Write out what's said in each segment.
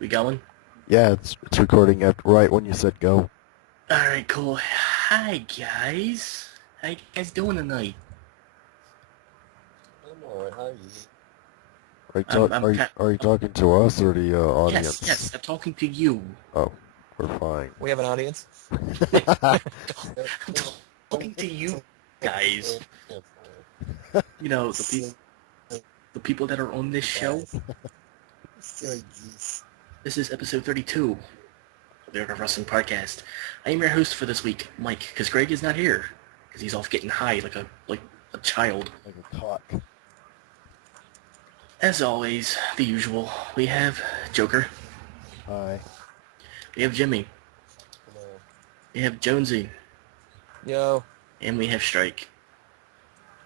We going? Yeah, it's recording right when you said go. Alright, cool. Hi, guys. How you guys doing tonight? I'm alright, how are you? I'm Are you talking to us or the yes, audience? I'm talking to you. Oh, we're fine. We have an audience? I'm talking to you guys. You know, the people that are on this show. Silly geese. This is episode 32 of the Art of Wrestling Podcast. I am your host for this week, Mike, because Greg is not here. Because he's off getting high like a child. Like a cock. As always, the usual. We have Joker. Hi. We have Jimmy. Hello. We have Jonesy. Yo. And we have Strike.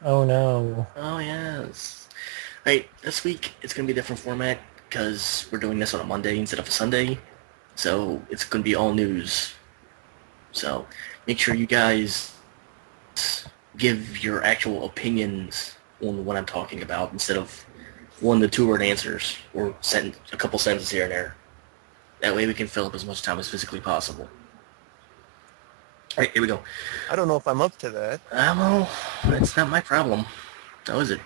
Oh no. Oh, yes. Alright, this week it's going to be a different format because we're doing this on a Monday instead of a Sunday. So it's going to be all news. So make sure you guys give your actual opinions on what I'm talking about instead of 1 to 2 word answers or send a couple sentences here and there. That way we can fill up as much time as physically possible. Alright, here we go. I don't know if I'm up to that. Well, that's not my problem. How is it?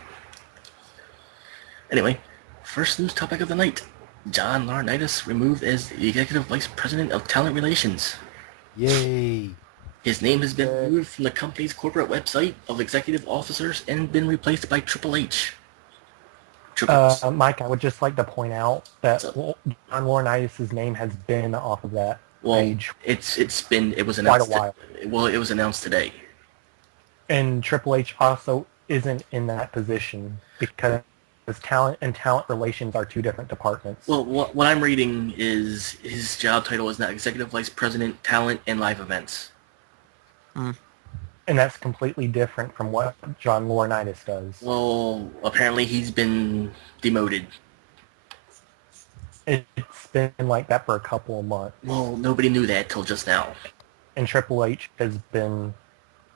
Anyway, first news topic of the night. John Laurinaitis removed as the Executive Vice President of Talent Relations. Yay. His name has been removed from the company's corporate website of executive officers and been replaced by Triple H. Mike, I would just like to point out that John Laurinaitis' name has been off of that page it was quite a announced. while. It was announced today. And Triple H also isn't in that position because talent and talent relations are two different departments. Well, what I'm reading is his job title is now Executive Vice President, Talent and Live Events. And that's completely different from what John Laurinaitis does. Well, apparently he's been demoted. It's been like that for a couple of months. Well, nobody knew that till just now. And Triple H has been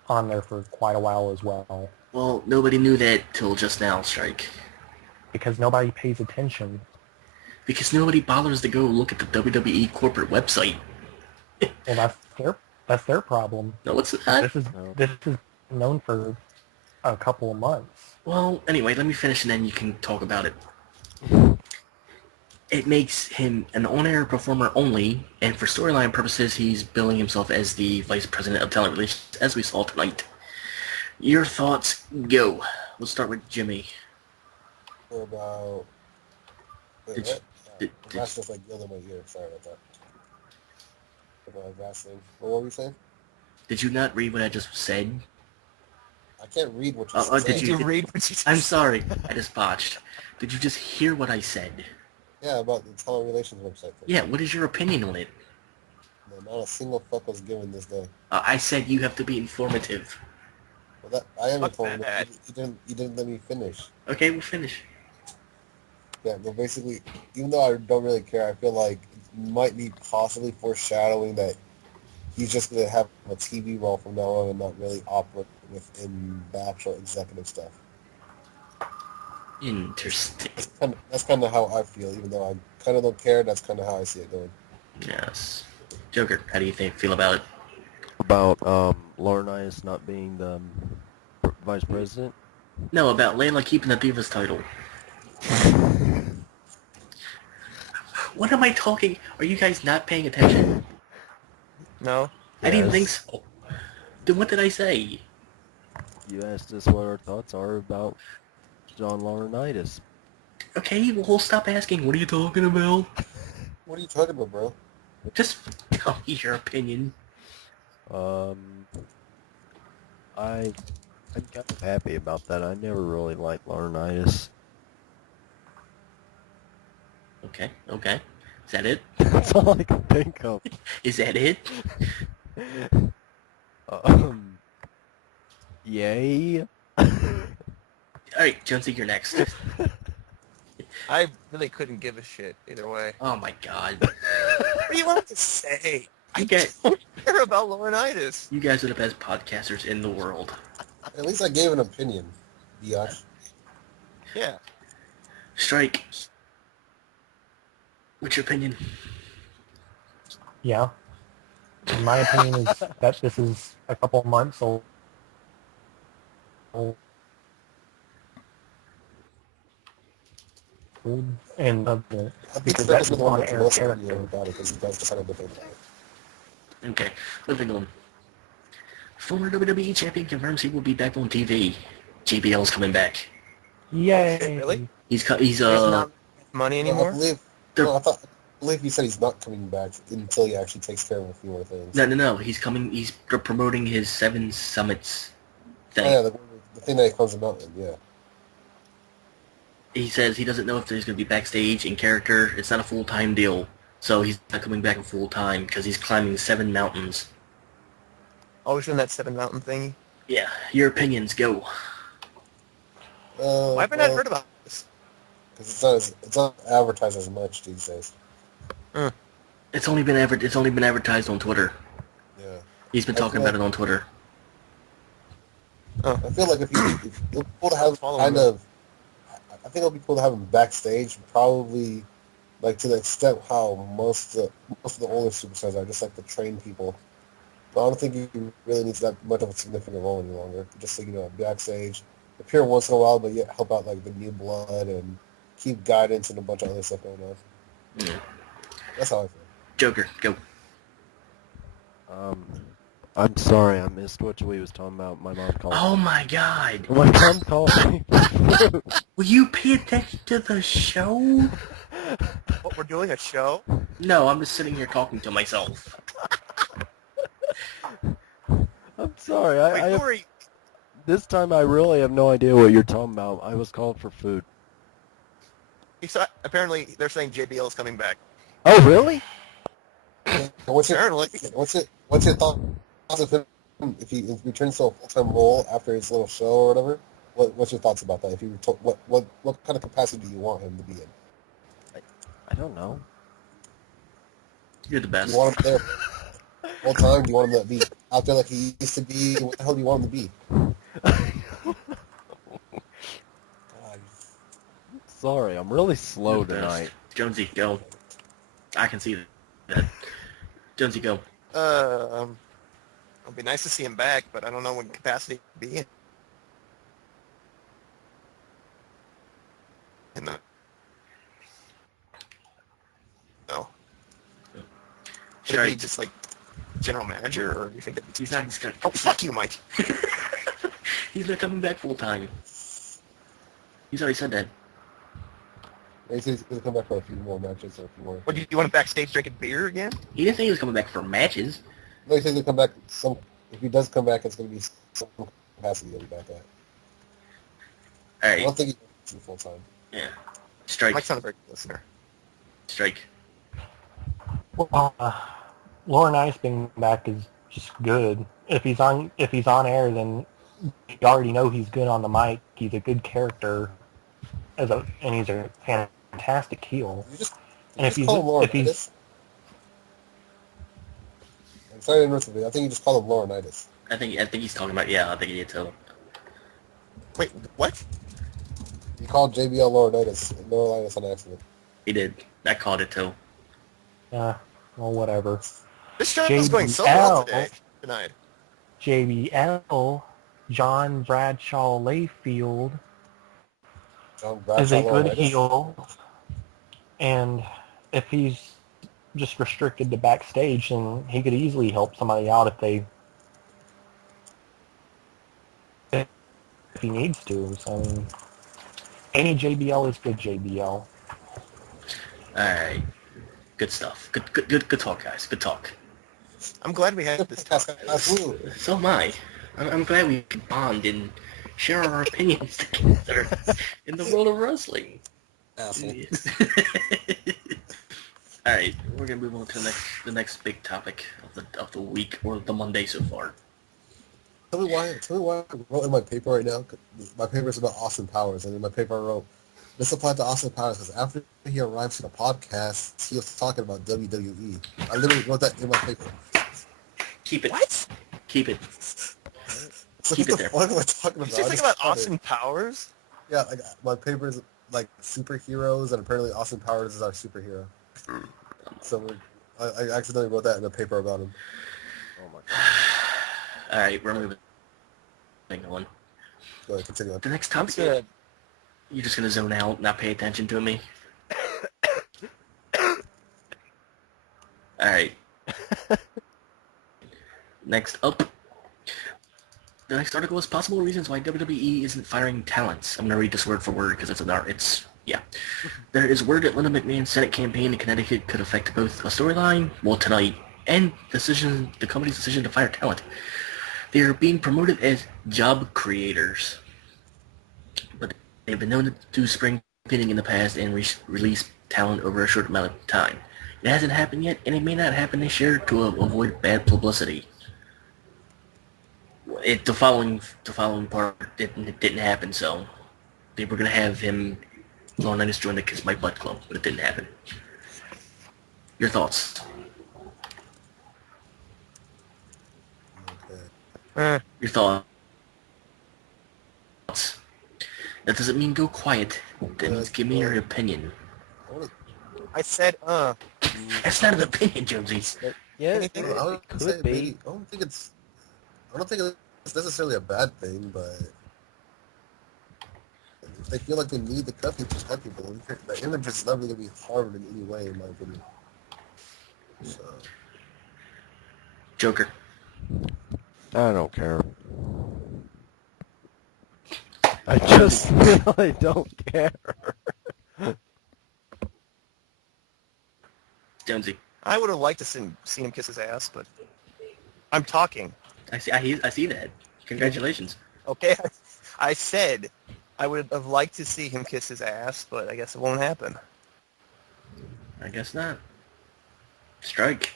on there for quite a while as well. Well, nobody knew that till just now, Strike. Because nobody pays attention. Because nobody bothers to go look at the WWE corporate website. Well, that's their problem. No, it's not. This is known for a couple of months. Well, anyway, let me finish and then you can talk about it. It makes him an on-air performer only, and for storyline purposes, he's billing himself as the Vice President of Talent Relations, as we saw tonight. Your thoughts? Go. We'll start with Jimmy. What about... Wait, what? That's just like yelled in my ear. Sorry about that. About Vaseline. What were we saying? Did you not read what I just said? I can't read what you said. Did you read what you said? I'm sorry. I just botched. Did you just hear what I said? Yeah, about the talent relations website. Yeah, what is your opinion on it? No, not a single fuck was given this day. I said you have to be informative. Well, I am informed. You didn't let me finish. Okay, we'll finish. Yeah, but basically, even though I don't really care, I feel like it might be possibly foreshadowing that he's just going to have a TV role from now on and not really operate within the actual executive stuff. Interesting. That's kind of how I feel, even though I kind of don't care. That's kind of how I see it going. Yes. Joker, how do you feel about it? About Laurinaitis not being the vice president? No, about Layla keeping the Divas title. What am I talking? Are you guys not paying attention? No. I didn't think so. Then what did I say? You asked us what our thoughts are about John Laurinaitis. Okay, well, we'll stop asking. What are you talking about? What are you talking about, bro? Just tell me your opinion. I'm kind of happy about that. I never really liked Laurinaitis. Okay. Is that it? That's all I can think of. Is that it? Yay. Alright, Jonesy, you're next. I really couldn't give a shit either way. Oh my god. What do you want to say? You guys, I don't care about Laurinaitis. you guys are the best podcasters in the world. At least I gave an opinion, biatch. Yeah. Strike. What's your opinion? Yeah. My opinion is that this is a couple months old. And I think because Circle's that's been an the one that's on-air most character. angry about it because you guys just had a different. Okay, moving on. Former WWE champion confirms he will be back on TV. JBL's coming back. Yay! Really? He's He's not money No, anymore? I believe he said he's not coming back until he actually takes care of a few more things. No. He's coming. They're promoting his Seven Summits thing. Oh yeah, the thing that he climbs the mountain. Yeah. He says he doesn't know if he's going to be backstage in character. It's not a full-time deal, so he's not coming back in full-time because he's climbing 7 mountains. Always doing that 7 mountain thing. Yeah, your opinions, go. Why have I not heard about this? Because it's not advertised as much these days. It's only been advertised on Twitter. Yeah. He's been talking about it on Twitter. I feel like if it'll be cool to have kind of, I think it'll be cool to have him backstage, probably like to the extent how most of the older superstars are, just like the trained people. But I don't think he really needs that much of a significant role any longer. Just so backstage, appear once in a while, but yet help out like the new blood and keep guidance and a bunch of other stuff going on. Yeah. That's how I feel. Joker, go. I'm sorry, I missed what we was talking about. My mom called. Oh my God! My mom called me. Will you pay attention to the show? What, we're doing a show? No, I'm just sitting here talking to myself. I'm sorry. Wait, who are you? This time I really have no idea what you're talking about. I was called for food. Apparently, they're saying JBL is coming back. Oh, really? What's your Apparently. what's your thoughts of him if he returns to a full-time role after his little show or whatever? What's your thoughts about that? If you what kind of capacity do you want him to be in? I don't know. You're the Do best. you want him there full time? Do you want him to be out there like he used to be? What the hell do you want him to be? God. Sorry, I'm really slow You're the best. tonight. Jonesy, go. I can see that. Jonesy, go. It'll be nice to see him back, but I don't know what capacity he'll be in. No. Should Sorry. he just like general manager, or do you think that He's not. He's gonna, Oh, fuck you, Mike. He's not coming back full time. He's already said that. He's going to come back for a few more matches or a few more. What, do you want him backstage drinking beer again? He didn't say he was coming back for matches. No, he says he'll come back. If he does come back, it's going to be some capacity he'll be back at. All I right. don't think he's full time. Yeah. Strike. Mike's not a very good listener. Strike. Well, Lauren Ice being back is just good. If he's on air, then you already know he's good on the mic. He's a good character, and he's a fantastic heel. And if he's I'm sorry to interrupt you. I think you just call him Laurinaitis. I think he's talking about. Yeah, I think he did too. Wait, what? You called JBL Laurinaitis on accident. He did. I called it too. well, whatever. This show is going so well tonight. JBL, John Bradshaw Layfield, John Bradshaw is a good Laurinaitis. heel, and if he's just restricted to backstage, then he could easily help somebody out if he needs to. So, I mean, any JBL is good JBL. All right. Good stuff. Good talk, guys. Good talk. I'm glad we had this talk. Absolutely. So am I. I'm glad we can bond and share our opinions together in the world of wrestling. Asshole. All right, we're gonna move on to the next big topic of the week or the Monday so far. Tell me why I wrote in my paper right now. My paper is about Austin Powers, and in my paper I wrote, this applied to Austin Powers because after he arrives to the podcast, he was talking about WWE. I literally wrote that in my paper. Keep it. What? Keep it. So Keep what it there. the fuck am I talking about? Did you think about Austin Powers? Yeah, like my paper is like superheroes, and apparently Austin Powers is our superhero. So I accidentally wrote that in a paper about him. Oh my god. All right, we're moving on. Go ahead, continue on. The next I'm topic. good. You're just gonna zone out, not pay attention to me. All right. Next up. The next article is possible reasons why WWE isn't firing talents. I'm gonna read this word for word because yeah. There is word that Linda McMahon's Senate campaign in Connecticut could affect both a storyline, tonight, and the company's decision to fire talent. They are being promoted as job creators, but they've been known to do spring cleaning in the past and release talent over a short amount of time. It hasn't happened yet, and it may not happen this year to avoid bad publicity. The following part didn't happen, so they were gonna have him Laurinaitis join the Kiss My Butt Club, but it didn't happen. Your thoughts? Okay. Your thoughts? That doesn't mean go quiet. That means give me your opinion. I said, That's not an opinion, Jonesy. Yeah, Anything- it I would could say be. maybe, I don't think it's necessarily a bad thing, but if they feel like they need to cut people. The image is never going to be harmed in any way, in my opinion. So, Joker. I don't care. I just really don't care. Jonesy. I would have liked to seen him kiss his ass, but I'm talking. I see that. Congratulations. Okay, I said I would have liked to see him kiss his ass, but I guess it won't happen. I guess not. Strike.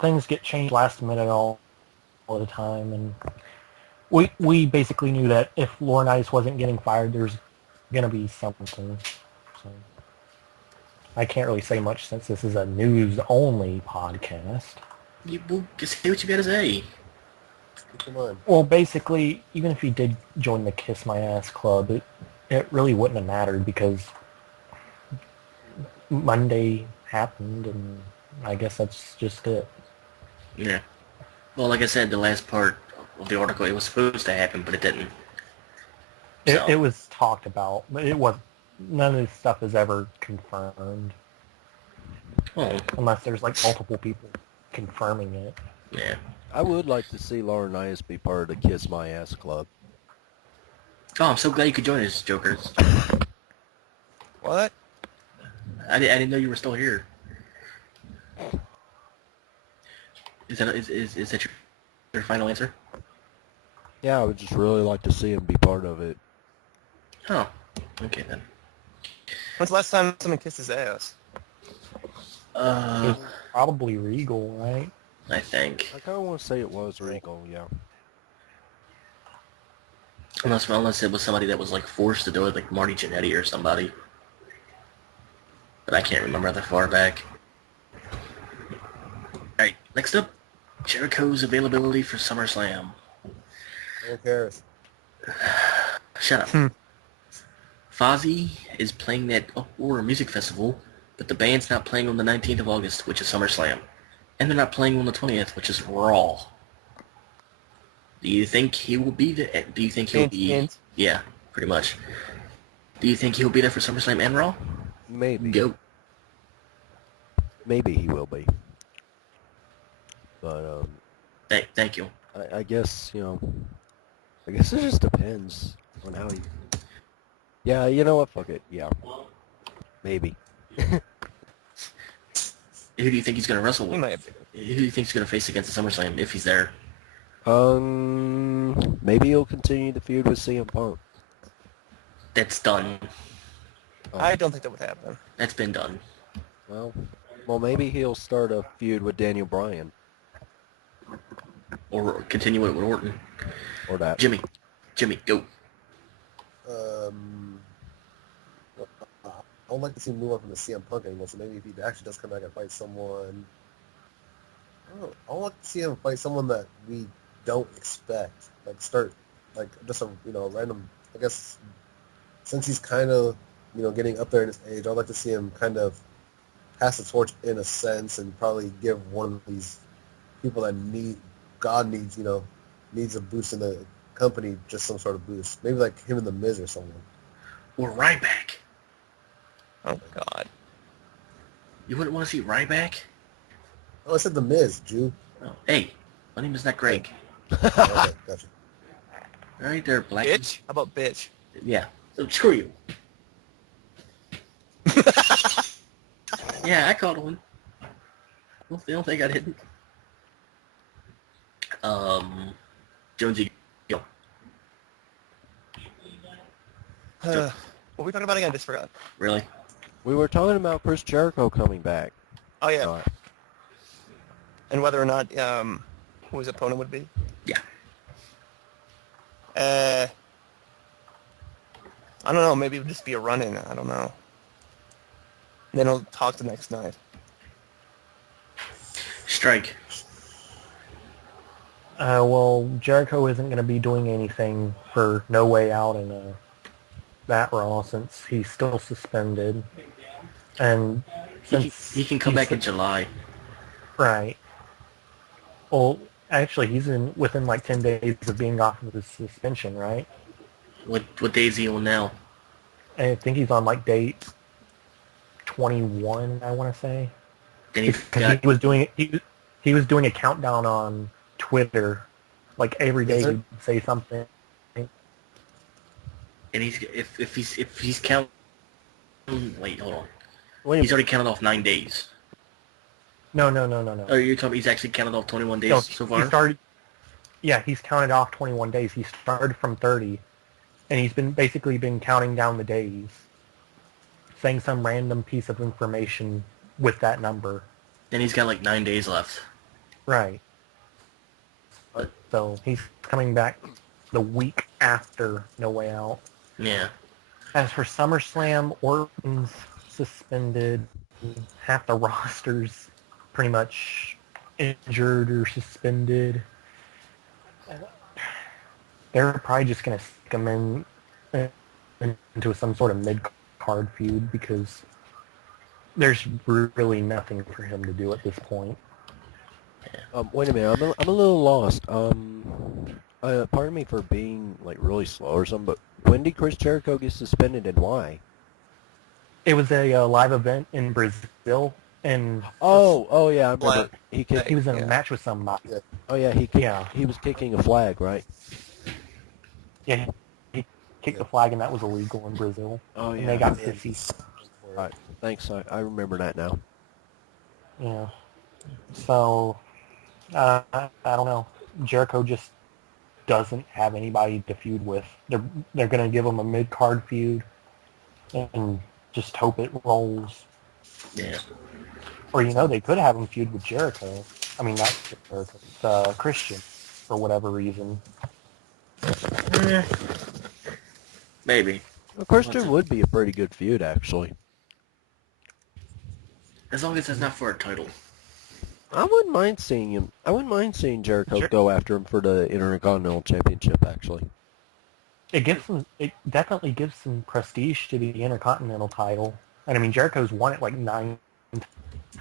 Things get changed last minute all the time, and we basically knew that if Laurinaitis wasn't getting fired, there's gonna be something. So I can't really say much since this is a news-only podcast. Well, just say what you gotta say. come on. Well, basically, even if he did join the Kiss My Ass Club, it really wouldn't have mattered because Monday happened, and I guess that's just it. Yeah. Well, like I said, the last part of the article, it was supposed to happen, but it didn't. So. It was talked about, but it was none of this stuff is ever confirmed Oh, unless there's like multiple people confirming it. yeah. I would like to see Laurinaitis be part of the Kiss My Ass Club. Oh, I'm so glad you could join us, Jokers. What? I didn't know you were still here. Is that your final answer? Yeah, I would just really like to see him be part of it. Oh, okay then. When's the last time someone kissed his ass? It was probably Regal, right? I think. I kind of want to say it was Regal, yeah. Unless it was somebody that was like forced to do it, like Marty Jannetty or somebody. But I can't remember that far back. Alright, next up, Jericho's availability for SummerSlam. Who cares? Shut up. Fozzy is playing that Uproar Music Festival, but the band's not playing on the 19th of August, which is SummerSlam. And they're not playing on the 20th, which is Raw. Do you think he will be there? Do you think he'll be... Hint. Yeah, pretty much. Do you think he'll be there for SummerSlam and Raw? Maybe. Go. Maybe he will be. But, Thank you. I guess, I guess it just depends on how he... Yeah, you know what? Fuck it. Yeah. Maybe. Who do you think he's going to wrestle He with? might have been. Who do you think he's going to face against the SummerSlam if he's there? Maybe he'll continue the feud with CM Punk. That's done. I don't think that would happen. That's been done. Well, maybe he'll start a feud with Daniel Bryan. Or continue it with Orton. Or that. Jimmy, go. I would like to see him move on from the CM Punk angle, so maybe if he actually does come back and fight someone... I would like to see him fight someone that we don't expect. Like, start, like, just a, random... I guess, since he's kind of getting up there in his age. I'd like to see him kind of pass the torch in a sense, and probably give one of these people that God needs, needs a boost in the company, just some sort of boost. Maybe like him and the Miz or someone. Or Ryback. Oh God. You wouldn't want to see Ryback? Oh, I said the Miz, Jew. Oh, hey, my name is not Greg. Okay, gotcha. All right there, Black. Bitch? How about bitch? Yeah. So screw you. Yeah, I called one. Well, they don't think I didn't. Jonesy, go. What were we talking about again? I just forgot. Really? We were talking about Chris Jericho coming back. Oh yeah. And whether or not who his opponent would be. Yeah. I don't know. Maybe it would just be a run-in. I don't know. Then he'll talk the next night. Strike. Well, Jericho isn't going to be doing anything for No Way Out in that Raw since he's still suspended. And since He can come back in July. Right. Well, actually, he's within like 10 days of being off of his suspension, right? What day is he on now? I think he's on like date 21, I want to say. And Because he was doing he was doing a countdown on Twitter, like every day he'd say something. and if he's counting. Wait, hold on. He's already counted off 9 days. No. Oh, you're telling me he's actually counted off 21 days so far? He's counted off 21 days. He started from 30, and he's basically been counting down the days, saying some random piece of information with that number. Then he's got like 9 days left. Right. So he's coming back the week after No Way Out. Yeah. As for SummerSlam, Orton's suspended. Half the roster's pretty much injured or suspended. They're probably just going to stick him into some sort of mid-card feud because there's really nothing for him to do at this point. Wait a minute, I'm a little lost. Pardon me for being like really slow or something, but when did Chris Jericho get suspended and why? It was a live event in Brazil, and oh yeah, I remember. he was in a match with somebody. Oh yeah, he was kicking a flag, right? Yeah, he kicked the flag, and that was illegal in Brazil. Oh yeah. And they got 50. Right, thanks. I remember that now. Yeah. So, I don't know. Jericho just doesn't have anybody to feud with. They're going to give him a mid-card feud and just hope it rolls. Yeah. Or, they could have him feud with Jericho. I mean, not Jericho, Christian, for whatever reason. Maybe. Well, Christian would be a pretty good feud, actually. As long as it's not for a title. I wouldn't mind seeing him. I wouldn't mind seeing Jericho go after him for the Intercontinental Championship, actually. It definitely gives some prestige to the Intercontinental title. And I mean, Jericho's won it like 9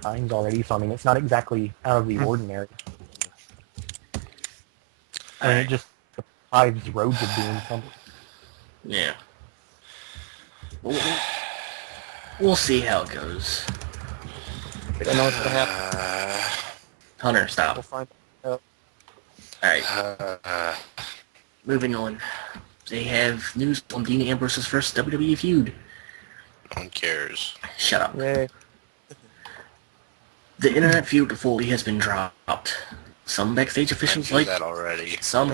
times already, so I mean, it's not exactly out of the ordinary. I mean, it just deprives Rhodes of doing something. Yeah. We'll see how it goes. I don't know what's going to happen. Hunter, stop. We'll find out. Alright. Moving on. They have news on Dean Ambrose's first WWE feud. No one cares. Shut up. Yay. The internet feud with Foley has been dropped. Some backstage officials Went through that already. some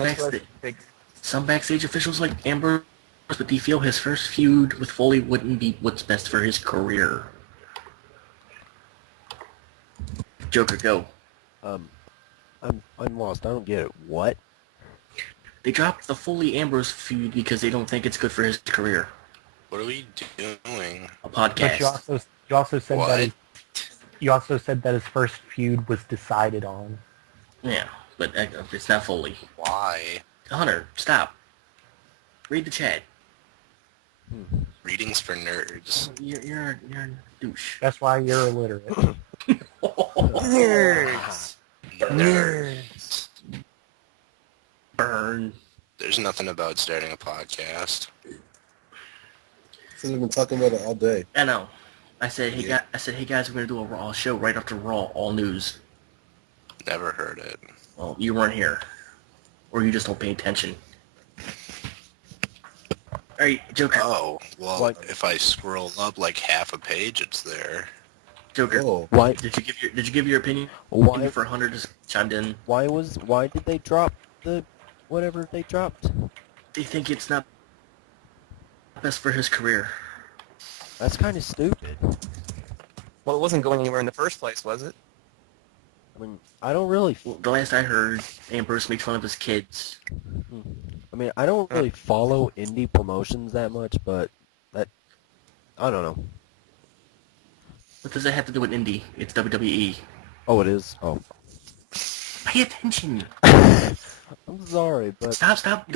backstage officials like Ambrose, but they feel his first feud with Foley wouldn't be what's best for his career. Joker, go. I'm lost. I don't get it. What? They dropped the Foley Ambrose feud because they don't think it's good for his career. What are we doing? A But podcast. you also said What? you also said that his first feud was decided on. Yeah, but it's not Foley. Why? Hunter, stop. Read the chat. Readings for nerds. You're a douche. That's why you're illiterate. Nerds. Nerds. Burn. There's nothing about starting a podcast. So we've been talking about it all day. I know. I said, Yeah. hey guys, we're gonna do a Raw show right after Raw, all news. Never heard it. Well, you weren't here, or you just don't pay attention. All right, Joker. Oh, well, What? if I scroll up like half a page, it's there. Joker. Oh, Why? Did you give your opinion? Why? Maybe for Hunter just chimed in. Why did they drop the whatever they dropped? They think it's not best for his career. That's kind of stupid. Well, it wasn't going anywhere in the first place, was it? I mean, I don't really. Well, the last I heard, Ambrose makes fun of his kids. I mean, I don't really follow indie promotions that much, but that I don't know. What does that have to do with indie? It's WWE. Oh, it is. Oh, Pay attention. I'm sorry, but Stop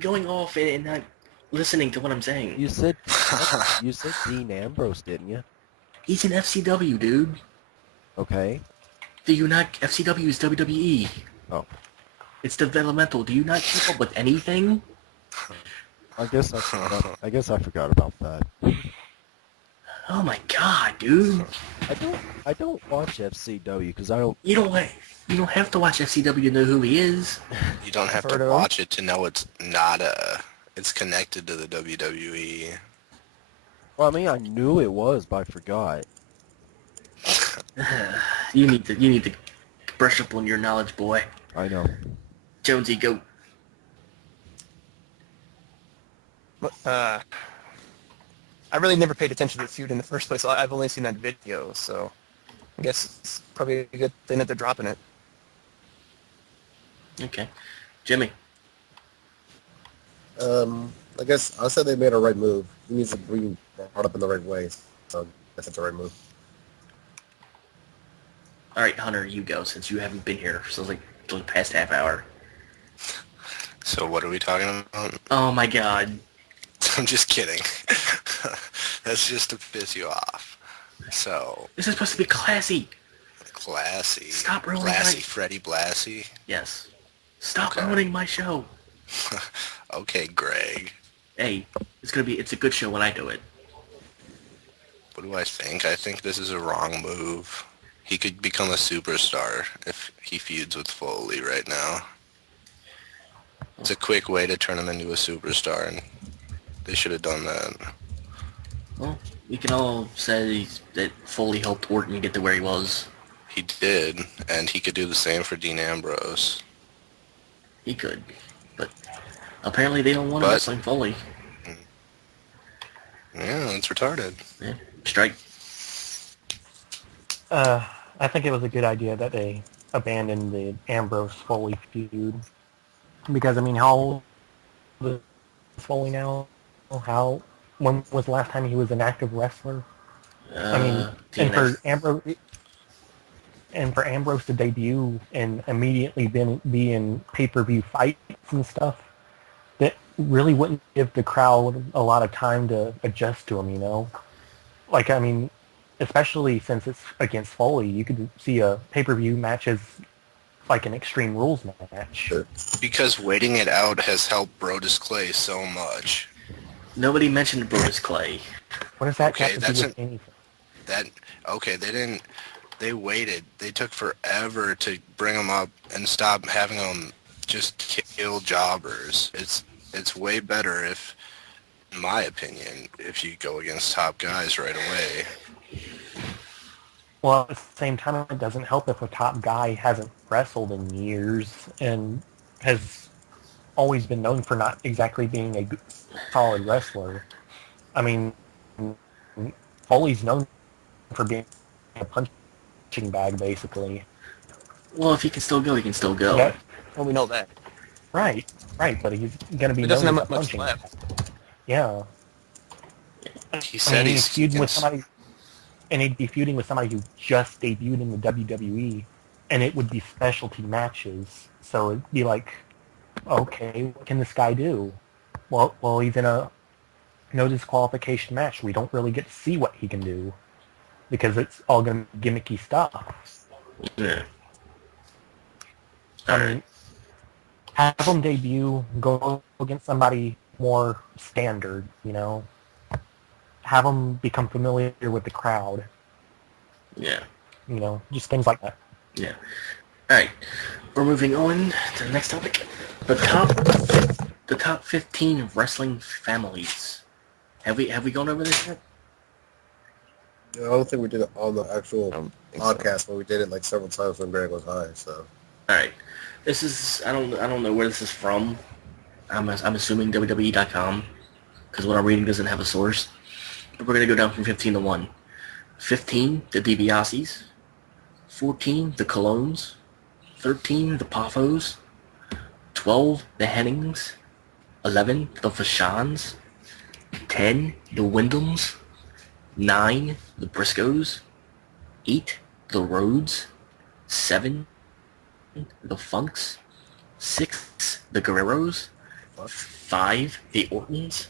going off and not listening to what I'm saying. you said Dean Ambrose, didn't you? He's an FCW, dude. Okay. Do you not? FCW is WWE. Oh, It's developmental. Do you not keep up with anything? I guess I forgot about that. Oh my god, dude. I don't watch FCW because I don't. You don't have to watch FCW to know who he is. You don't have Heard to of 'em? watch it to know it's not it's connected to the WWE. Well, I mean, I knew it was, but I forgot. You need to brush up on your knowledge, boy. I know. Jonesy, go. But, I really never paid attention to the feud in the first place. I've only seen that video, so I guess it's probably a good thing that they're dropping it. Okay, Jimmy. I guess I said they made a right move. He needs to be brought up in the right way. So I guess it's the right move. All right, Hunter, you go since you haven't been here since like the past half hour. So what are we talking about? Oh my god. I'm just kidding. That's just to piss you off. So, This is supposed to be classy. classy. Stop ruining Blassie, my- Freddie Blassie. Yes. Stop Okay. ruining my show. Okay, Greg. Hey, it's a good show when I do it. What do I think? I think this is a wrong move. He could become a superstar if he feuds with Foley right now. It's a quick way to turn him into a superstar, and they should have done that. Well, we can all say that Foley helped Orton get to where he was. He did, and he could do the same for Dean Ambrose. He could. But apparently they don't want to But- wrestling Foley. Yeah, it's retarded. Yeah. Strike. I think it was a good idea that they abandoned the Ambrose Foley feud because I mean, how old is Foley now? When was the last time he was an active wrestler? I mean, and for Ambrose to debut and immediately be in pay-per-view fights and stuff, that really wouldn't give the crowd a lot of time to adjust to him, you know? Like, I mean, especially since it's against Foley, you could see a pay-per-view match as like an Extreme Rules match. Sure. Because waiting it out has helped Brodus Clay so much. Nobody mentioned Brodus Clay. What does that Okay, have to that's do with anything? They waited. They took forever to bring him up and stop having him just kill jobbers. It's way better if, in my opinion, if you go against top guys right away. Well, at the same time, it doesn't help if a top guy hasn't wrestled in years and has always been known for not exactly being a solid wrestler. I mean, Foley's known for being a punching bag, basically. Well, if he can still go, he can still go. Yeah, Well, we know that. right, but he's going to be He known doesn't as have a much punching left. Yeah. He I said mean, he's feuding with cons- somebody, and he'd be feuding with somebody who just debuted in the WWE, and it would be specialty matches. So it'd be like, okay, what can this guy do? Well, he's in a no disqualification match. We don't really get to see what he can do because it's all going to be gimmicky stuff. Yeah. I mean, have him debut, go against somebody more standard, you know. Have him become familiar with the crowd, Yeah. you know, just things like that. Yeah. All right. We're moving on to the next topic. The top 15 wrestling families. Have we gone over this yet? I don't think we did it on the actual I don't think so. podcast, but we did it like several times when Greg was high. So All right. This is I don't know where this is from. I'm assuming WWE.com because what I'm reading doesn't have a source. But we're gonna go down from 15 to 1. 15, the DiBiases. 14, the Colognes. 13, the Poffos. 12, the Hennings. 11, the Vachons. 10, the Wyndhams. 9, the Briscoes. 8, the Rhodes. 7, the Funks. 6, the Guerreros. 5, the Ortons.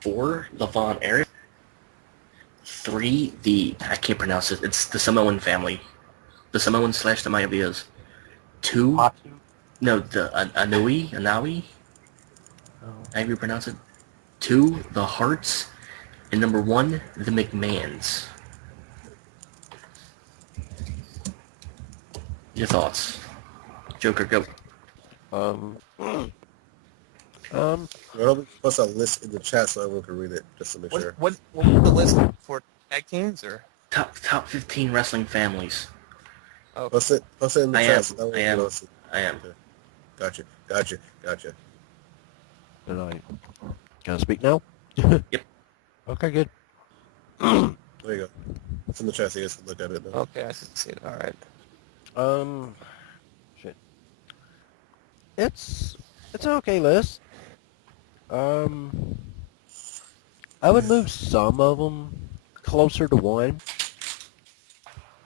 4, the Von Erich. 3, I can't pronounce it. It's the Samoan family. The Samoan / the Mayabeas. 2, Fatu, no, the Anawi. How do you pronounce it? 2, the Hearts. And number 1, the McMahons. Your thoughts? Joker, go. we'll post a list in the chat so everyone can read it just to make sure. What was the list for tag teams or? Top 15 wrestling families. Oh, Post it in the I chat. am. So that way I we am. know it's- I am. Gotcha. Can I speak now? Yep. Okay, good. There you go. It's in the chat so you guys can look at it now. okay, I see it. All right. Shit. It's an okay list. I would move some of them closer to 1.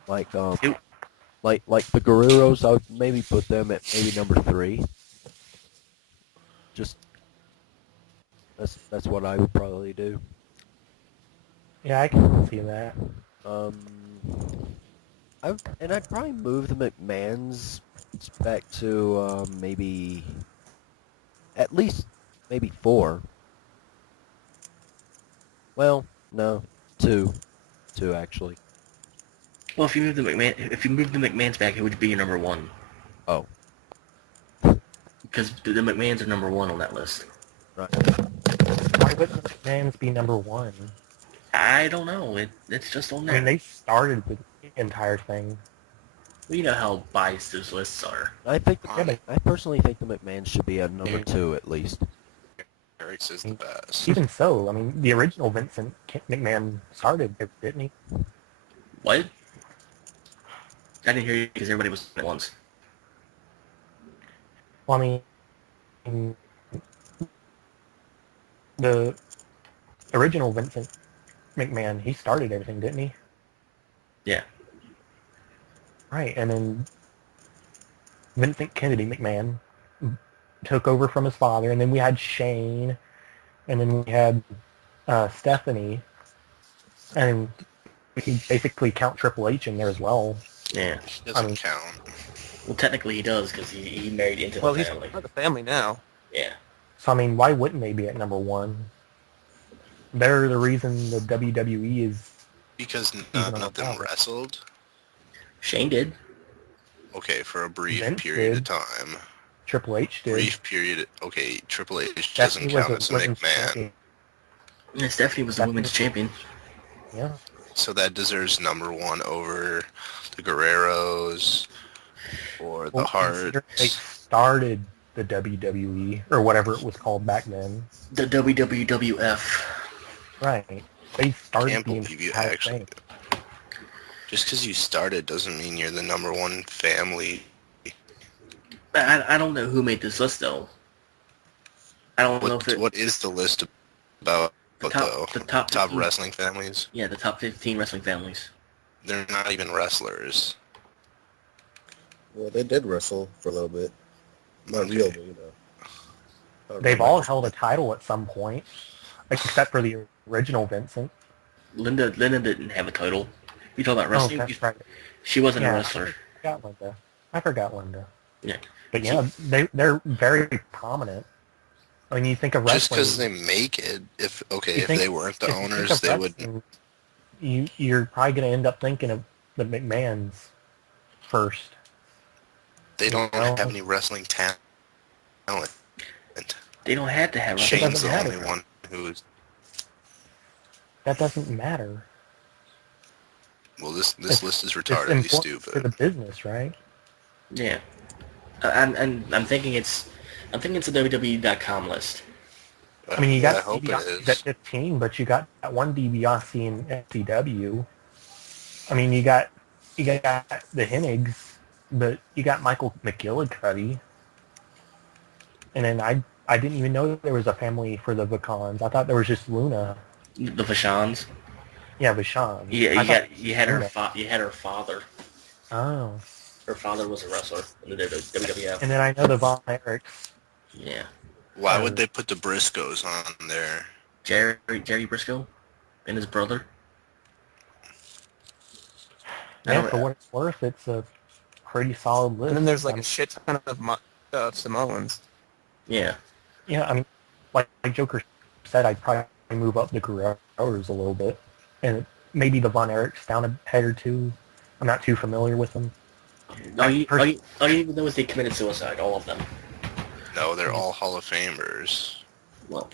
Like Two. like the Guerreros, I would maybe put them at maybe number 3. Just that's what I would probably do. yeah, I can see that. I'd probably move the McMahons back to maybe at least maybe 4. Well, no, 2 actually. Well, if you move the McMahons back, it would be your number 1. Oh, Because the McMahons are number 1 on that list. right. Why wouldn't the McMahons be number 1? I don't know. It's just on I there. mean, they started the entire thing. Well, you know how biased those lists are. I think Yeah, but I personally think the McMahons should be at number 2 at least. Eric's is the best. even so, I mean, the original Vincent McMahon started it, didn't he? What? I didn't hear you because everybody was at once. Well, I mean, the original Vincent McMahon, he started everything, didn't he? Yeah. Right, and then Vincent Kennedy McMahon took over from his father, and then we had Shane, and then we had Stephanie, and we can basically count Triple H in there as well. Yeah. Doesn't count. Well, technically he does because he married into Well, the he's family. part of the family now. Yeah. So, I mean, why wouldn't they be at number 1? They're the reason the WWE is... Because Even none on of them top. wrestled. Shane did. Okay, for a brief Vince period did. of time. Triple H did. Brief period. Okay, Triple H Stephanie doesn't count was as a a women's McMahon. champion. Yeah, Stephanie was the women's champion. Yeah. So that deserves number 1 over the Guerreros or the Well, consider they Hearts. started the WWE, or whatever it was called back then. The WWF. Right. They started Can't the believe you entire actually. thing. Just because you started doesn't mean you're the number 1 family. I don't know who made this list though. I don't know if it. What is the list about The though? top Top 15. wrestling families? Yeah, the top 15 wrestling families. They're not even wrestlers. Well, they did wrestle for a little bit. Not real, but you know. They've all held a title at some point. except for the original Vincent. Linda didn't have a title. You talk about Oh, wrestling? that's right. She wasn't a Yeah, wrestler. I forgot Linda. Yeah. But yeah, they're very prominent. I mean, you think of Just wrestling. because they make it, if you think- they weren't the if you think owners, of they wouldn't. wrestling, You're probably going to end up thinking of the McMahons first. They don't know? have any wrestling talent. They don't have to have wrestling. Shane's doesn't the matter. only one who's. That doesn't matter. Well, this It's- list is It's retardedly important for the stupid. business, right? Yeah. And I'm thinking it's a WWE.com list. I mean, you Yeah, got I hope it DiBiase at is. 15, but you got that one DiBiase in FCW. I mean, you got the Hennigs, but you got Michael McGillicuddy. And then I didn't even know there was a family for the Vacans. I thought there was just Luna. The Vashons. Yeah, Vachon. Yeah, you had her father. Oh. Her father was a wrestler in the WWF. And then I know the Von Erichs. Yeah. Why would they put the Briscoes on there? Jerry Briscoe and his brother. Yeah, for what it's worth, it's a pretty solid list. And then there's like a shit ton of Samoans. Yeah. Yeah, I mean, like Joker said, I'd probably move up the Guerreros a little bit. And maybe the Von Erichs down a head or two. I'm not too familiar with them. All you even know is they committed suicide, all of them. No, they're all Hall of Famers. Well,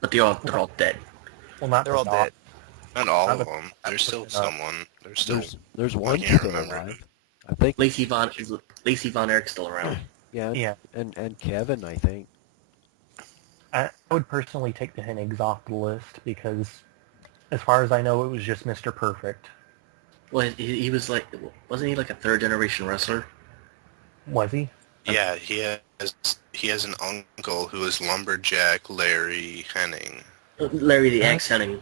but they're all dead. Well, not They're all the dead. Not all Not of the- them. There's still looking up. someone. There's still. There's one can't still remember. alive. I think. Lacey Von Erich's still around. Yeah. Yeah. And Kevin, I think. I would personally take the Hennigs off the list because, as far as I know, it was just Mr. Perfect. Well, he was like, wasn't he like a third generation wrestler? Was he? Yeah, he has an uncle who is Lumberjack Larry Henning. Larry the Axe Henning.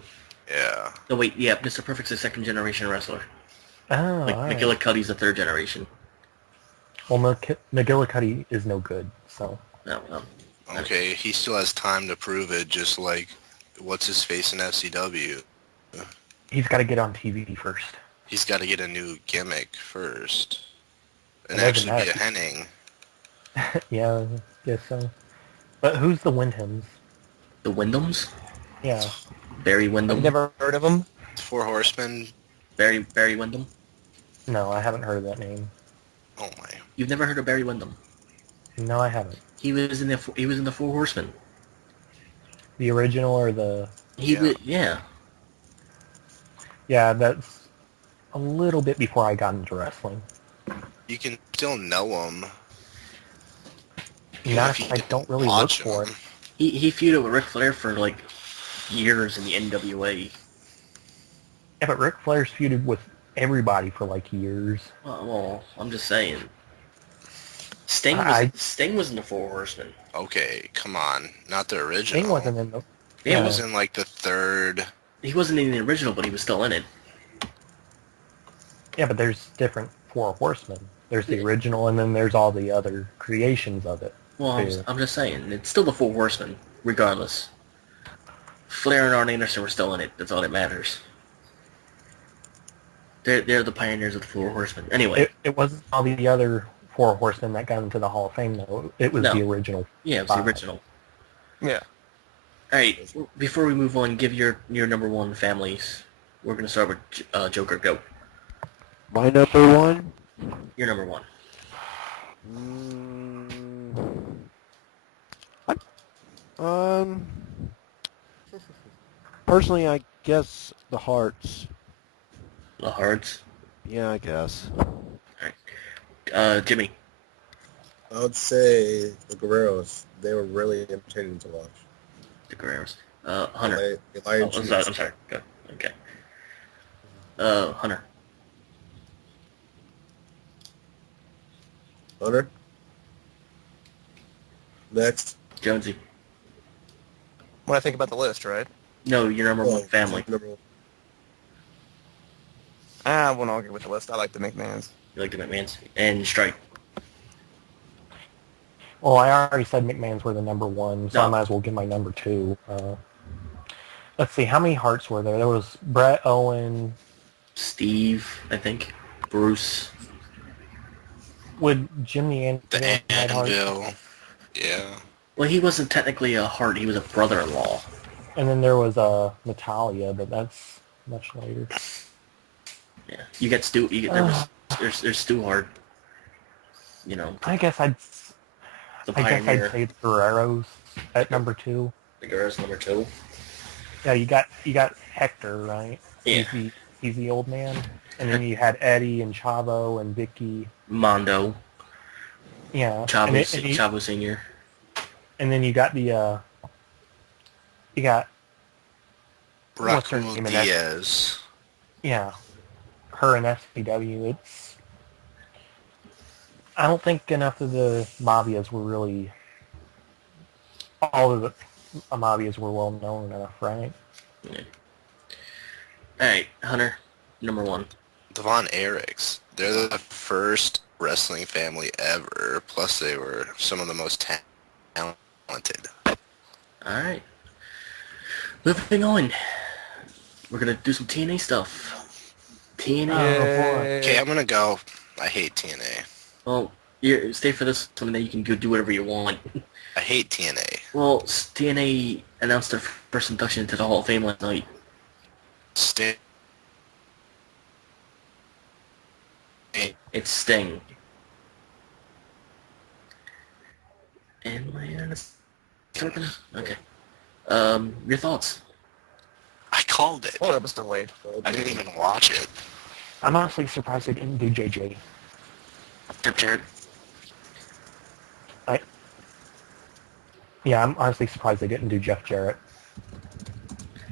Yeah. No, wait, yeah, Mr. Perfect's a second generation wrestler. Oh, Like all right. McGillicuddy's a third generation. Well, McGillicuddy is no good, so. No, Okay, he still has time to prove it, just like what's his face in FCW. He's got to get on TV first. He's got to get a new gimmick first, and It actually doesn't be a Henning. Yeah, I guess so. But who's the Windhams? the Wyndhams? Yeah. Barry I've Windham? never heard of them. Four Horsemen. Barry Windham? No, I haven't heard of that name. Oh my. You've never heard of Barry Windham? No, I haven't. He was in the Four Horsemen. The original or the... Yeah. Yeah, that's a little bit before I got into wrestling. You can still know him. Not if you if I didn't don't really look watch for him. it. He feuded with Ric Flair for like years in the NWA. Yeah, but Ric Flair's feuded with everybody for like years. Well, I'm just saying. Sting was in the Four Horsemen. Okay, come on, not the original. Sting wasn't in the... He Yeah. was in like the third. He wasn't in the original, but he was still in it. Yeah, but there's different Four Horsemen. There's the original, and then there's all the other creations of it. Well, Yeah. I'm just saying, it's still the Four Horsemen, regardless. Flair and Arn Anderson were still in it. That's all that matters. They're the pioneers of the Four Horsemen. Anyway, It wasn't all the other Four Horsemen that got into the Hall of Fame, though. It was No. the original. yeah, it was the five. original. Yeah. All right, before we move on, give your number one families. We're gonna start with Joker. Go. My number one? Your number one. Personally, I guess the Hearts. The Hards. Yeah, I guess. Jimmy. I would say the Guerreros. They were really entertaining to watch. The Guerreros. Hunter. Elijah I'm sorry. Go. Okay. Hunter. Hunter. Next. Jonesy. When I think about the list, right? No, your number one family. Number one. I won't argue with the list. I like the McMahons. You like the McMahons and Strike. Well, I already said McMahon's were the number one, so No. I might as well give my number two. let's see, how many Harts were there? There was Brett, Owen. Steve, I think. Bruce. Would Jim the Anvil The Neidhart? Anvil. Yeah. Well, he wasn't technically a Hart. He was a brother-in-law. And then there was Natalia, but that's much later. Yeah. You get Stu. There's Stu Hart. You know, I guess I'd the I guess pioneer. I'd say the Guerreros at number 2. The girls number 2. Yeah, you got Hector, right? Yeah. He's the old man. And then you had Eddie and Chavo and Vicky. Mondo. Yeah. Chavo Senior. And then you got the you got what's her Raquel name in that? Diaz. Yeah. Her in SPW. It's I don't think enough of the Mavias were really all of the Mavias were well known enough, right? Yeah. All right, Hunter, number 1. The Von Erichs. They're the first wrestling family ever. Plus, they were some of the most talented. All right. Moving on. We're gonna do some TNA stuff. TNA. Okay, I'm gonna go. I hate TNA. Well, you stay for this one, and then you can go do whatever you want. I hate TNA. Well, TNA announced their first induction into the Hall of Fame last night. Stay. It's Sting. And my internet open? Okay. Your thoughts? I called it. Well, it was delayed. I didn't even watch it. I'm honestly surprised they didn't do JJ. Jeff Jarrett. Yeah, I'm honestly surprised they didn't do Jeff Jarrett.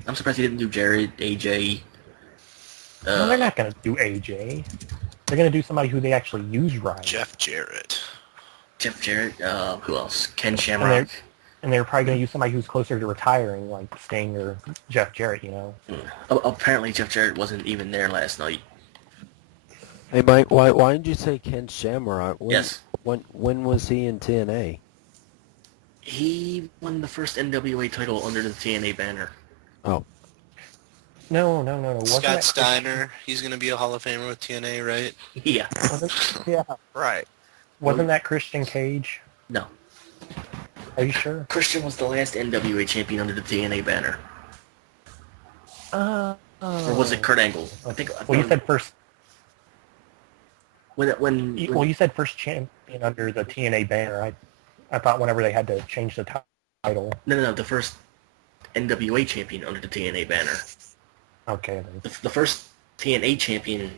I'm surprised he didn't do Jarrett, AJ. No, they're not going to do AJ. They're going to do somebody who they actually use right. Jeff Jarrett. Jeff Jarrett. Who else? Ken Shamrock. And they're probably going to use somebody who's closer to retiring, like Sting or Jeff Jarrett, you know. Apparently, Jeff Jarrett wasn't even there last night. Hey, Mike, why did you say Ken Shamrock? Yes. When was he in TNA? He won the first NWA title under the TNA banner. Oh. No. Wasn't Scott that Steiner. He's gonna be a Hall of Famer with TNA, right? Yeah. Right. Wasn't that Christian Cage? No. Are you sure? Christian was the last NWA champion under the TNA banner. Or was it Kurt Angle? I think. Well, you said first. When You said first champion under the TNA banner. I thought whenever they had to change the title. No, the first NWA champion under the TNA banner. Okay. The first TNA champion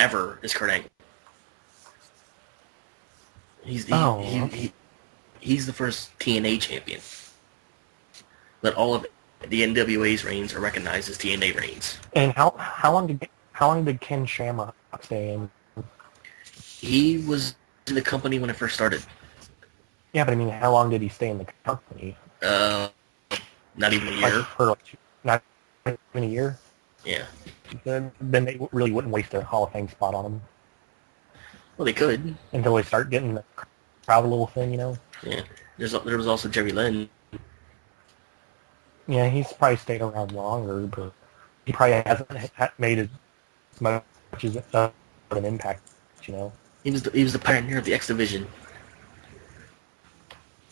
ever is Kurt Angle. He's the first TNA champion. But all of the NWA's reigns are recognized as TNA reigns. And how long did Ken Shamrock stay in? He was in the company when it first started. Yeah, but I mean, how long did he stay in the company? Not even a year. Not even a year? Yeah. Then they really wouldn't waste a Hall of Fame spot on him Well, they could. until they start getting the crowd a little thin, you know? Yeah. There was also Jerry Lynn. Yeah, he's probably stayed around longer, but he probably hasn't made as much as an impact, you know? He was the pioneer of the X Division.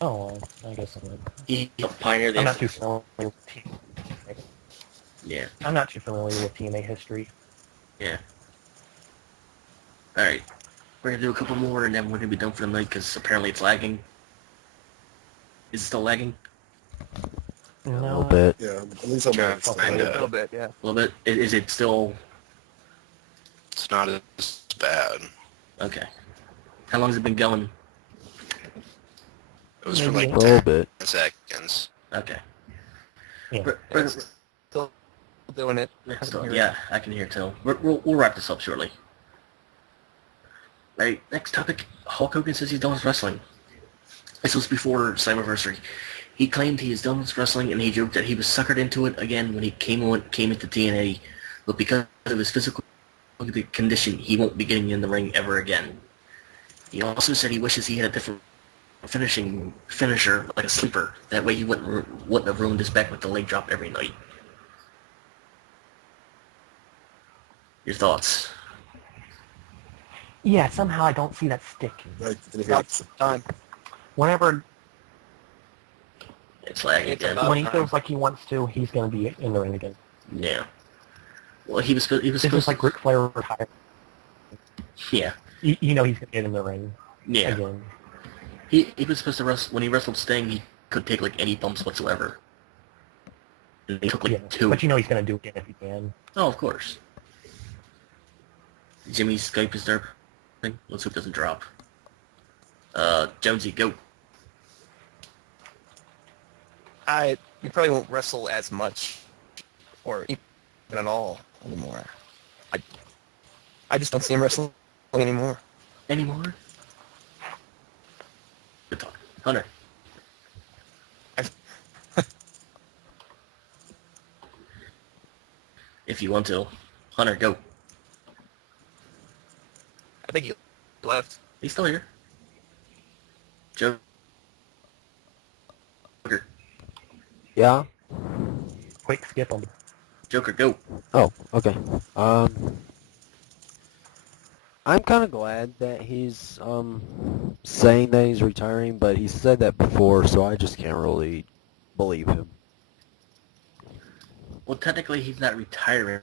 Oh, well, I guess I'm not. He helped pioneer the I'm X not too familiar with Yeah. I'm not too familiar with TNA history. Yeah. All right. We're going to do a couple more, and then we're going to be done for the night, because apparently it's lagging. Is it still lagging? A little No, bit. Yeah, at least I'm Yeah, not. A little bit, yeah. A little bit? Is it still... It's not as bad. Okay. How long has it been going? It was for like A little bit. 10 seconds. Okay. Yeah. Still doing it. Yeah, I can hear it too. We'll wrap this up shortly. Right, next topic. Hulk Hogan says he's done with wrestling. This was before Slammiversary. He claimed he is done with wrestling, and he joked that he was suckered into it again when he came into TNA, but because of his physical condition, he won't be getting in the ring ever again. He also said he wishes he had a different finisher like a sleeper. That way he wouldn't have ruined his back with the leg drop every night. Your thoughts? Yeah, somehow I don't see that sticking. Right, didn't hear About it. time. Whenever, It's lagging It's again. about- when he feels like he wants to, he's going to be in the ring again. Yeah. Well, he was It's supposed just to. like Ric Flair retired. Yeah. You know he's going to get in the ring Yeah. again. He was supposed to wrestle when he wrestled Sting. He could take like any bumps whatsoever. And he took like Yeah, two. but you know he's going to do it again if he can. Oh, of course. Jimmy's Skype is there. Let's hope it doesn't drop. Jonesy, go. You probably won't wrestle as much, or even at all anymore. I just don't see him wrestling anymore. Anymore? Good talk. Hunter. If you want to. Hunter, go. I think he left. He's still here. Joker. Yeah? Quick skip him. Joker, go. Oh, okay. I'm kind of glad that he's saying that he's retiring, but he said that before, so I just can't really believe him. Well, technically, he's not retiring.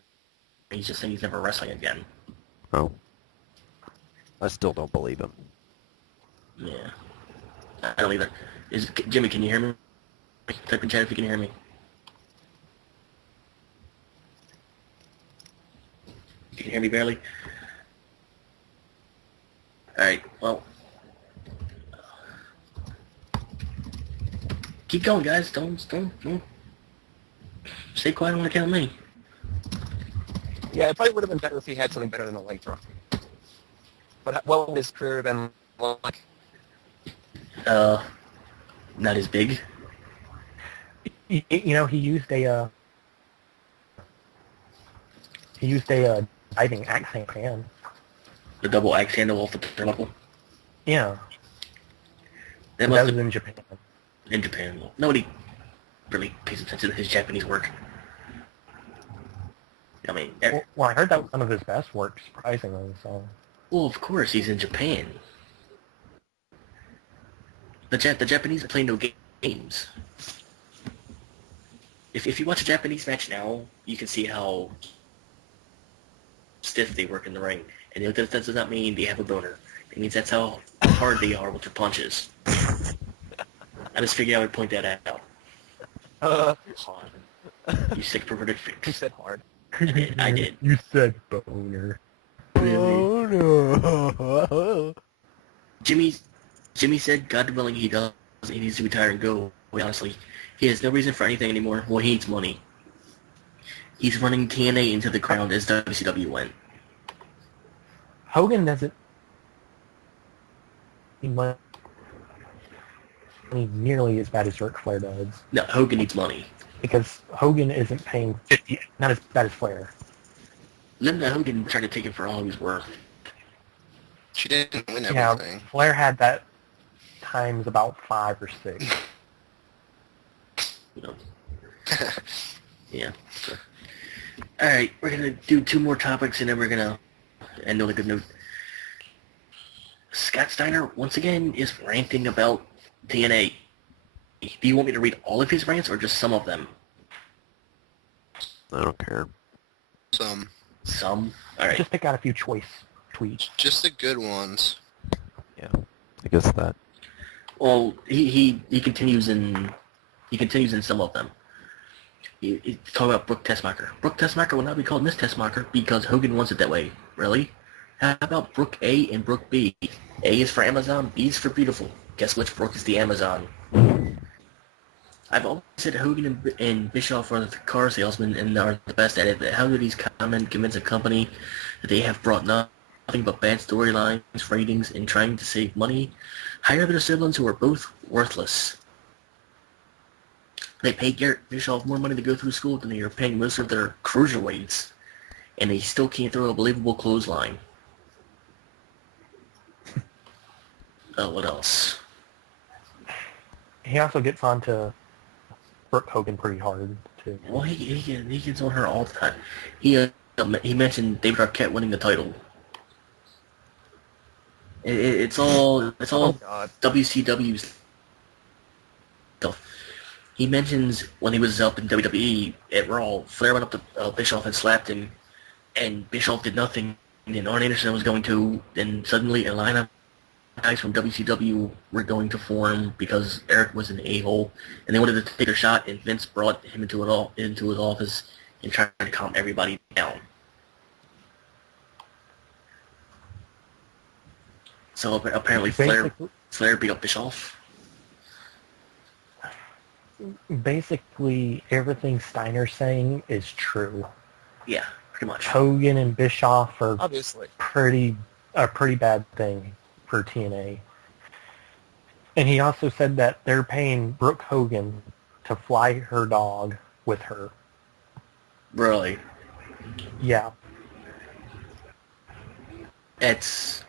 He's just saying he's never wrestling again. Oh. I still don't believe him. Yeah. I don't either. Jimmy, can you hear me? Type in chat if you can hear me. You can hear me barely? Alright, well. Keep going, guys. Don't. Stay quiet on account of me. Yeah, it probably would have been better if he had something better than a leg drop. But what would his career have been like? Not as big. You know, he used a diving axe hand. The double axe handle off the turnbuckle. Yeah, That that must was have in Japan. in Japan. Nobody really pays attention to his Japanese work. I mean, Well, I heard that was some of his best work, surprisingly. So well, of course, he's in Japan. The Japanese play no games. If you watch a Japanese match now, you can see how stiff they work in the ring. And that does not mean they have a boner. It means that's how hard they are with their punches. I just figured I would point that out. You sick perverted He freak. said hard. I did. You said boner. Really? Oh no! Jimmy said, God willing, he needs to retire and go. Honestly, he has no reason for anything anymore. Well, he needs money. He's running TNA into the ground as WCW went. Hogan doesn't need money nearly as bad as Ric Flair does, No, Hogan needs money. because Hogan isn't paying 50, not as bad as Flair. Linda Hogan tried to take it for all he was worth. She didn't win Yeah, everything. Flair had that times about 5 or 6. You know. Yeah. So. All right, we're gonna do 2 more topics and then we're gonna end on a good note. Scott Steiner once again is ranting about TNA. Do you want me to read all of his rants or just some of them? I don't care. Some. All right. Just pick out a few choice tweets. Just the good ones. Yeah, I guess that. Well, he continues in some of them. He's talking about Brooke Tessmacher. Brooke Tessmacher will not be called Miss Tessmacher because Hogan wants it that way. Really? How about Brooke A and Brooke B? A is for Amazon, B is for beautiful. Guess which Brooke is the Amazon? I've always said Hogan and Bischoff are the car salesmen and are the best at it, but how do these comments convince a company that they have brought nothing but bad storylines, ratings, and trying to save money? Hire their siblings who are both worthless. They pay Garrett Bischoff more money to go through school than they are paying most of their cruiserweights, and they still can't throw a believable clothesline. What else? he also gets onto Brooke Hogan pretty hard too. Well, he gets on her all the time. He mentioned David Arquette winning the title. It's all Oh God. WCW stuff. He mentions when he was up in WWE at Raw, Flair went up to Bischoff and slapped him, and Bischoff did nothing. And Arn Anderson was going to, and suddenly a line of guys from WCW were going to form because Eric was an a-hole, and they wanted to take a shot, and Vince brought him into his office and tried to calm everybody down. So apparently Flair beat up Bischoff. Basically, everything Steiner's saying is true. Yeah, pretty much. Hogan and Bischoff are Obviously. a pretty bad thing for TNA. And he also said that they're paying Brooke Hogan to fly her dog with her. Really? Yeah. It's...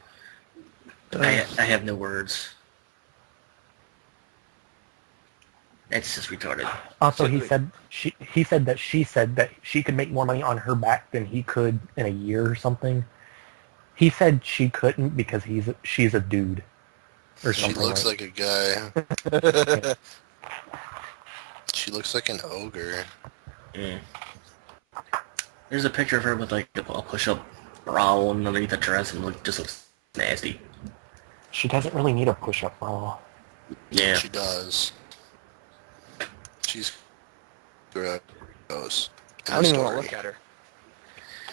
I have no words. It's just retarded. Also, he said that she said that she could make more money on her back than he could in a year or something. He said she couldn't because she's a dude. Or She something looks like a guy. She looks like an ogre. Mm. There's a picture of her with like a push-up bra on underneath the dress and just looks nasty. She doesn't really need a push-up bra. Yeah. She does. She's gross. I don't even want to look at her.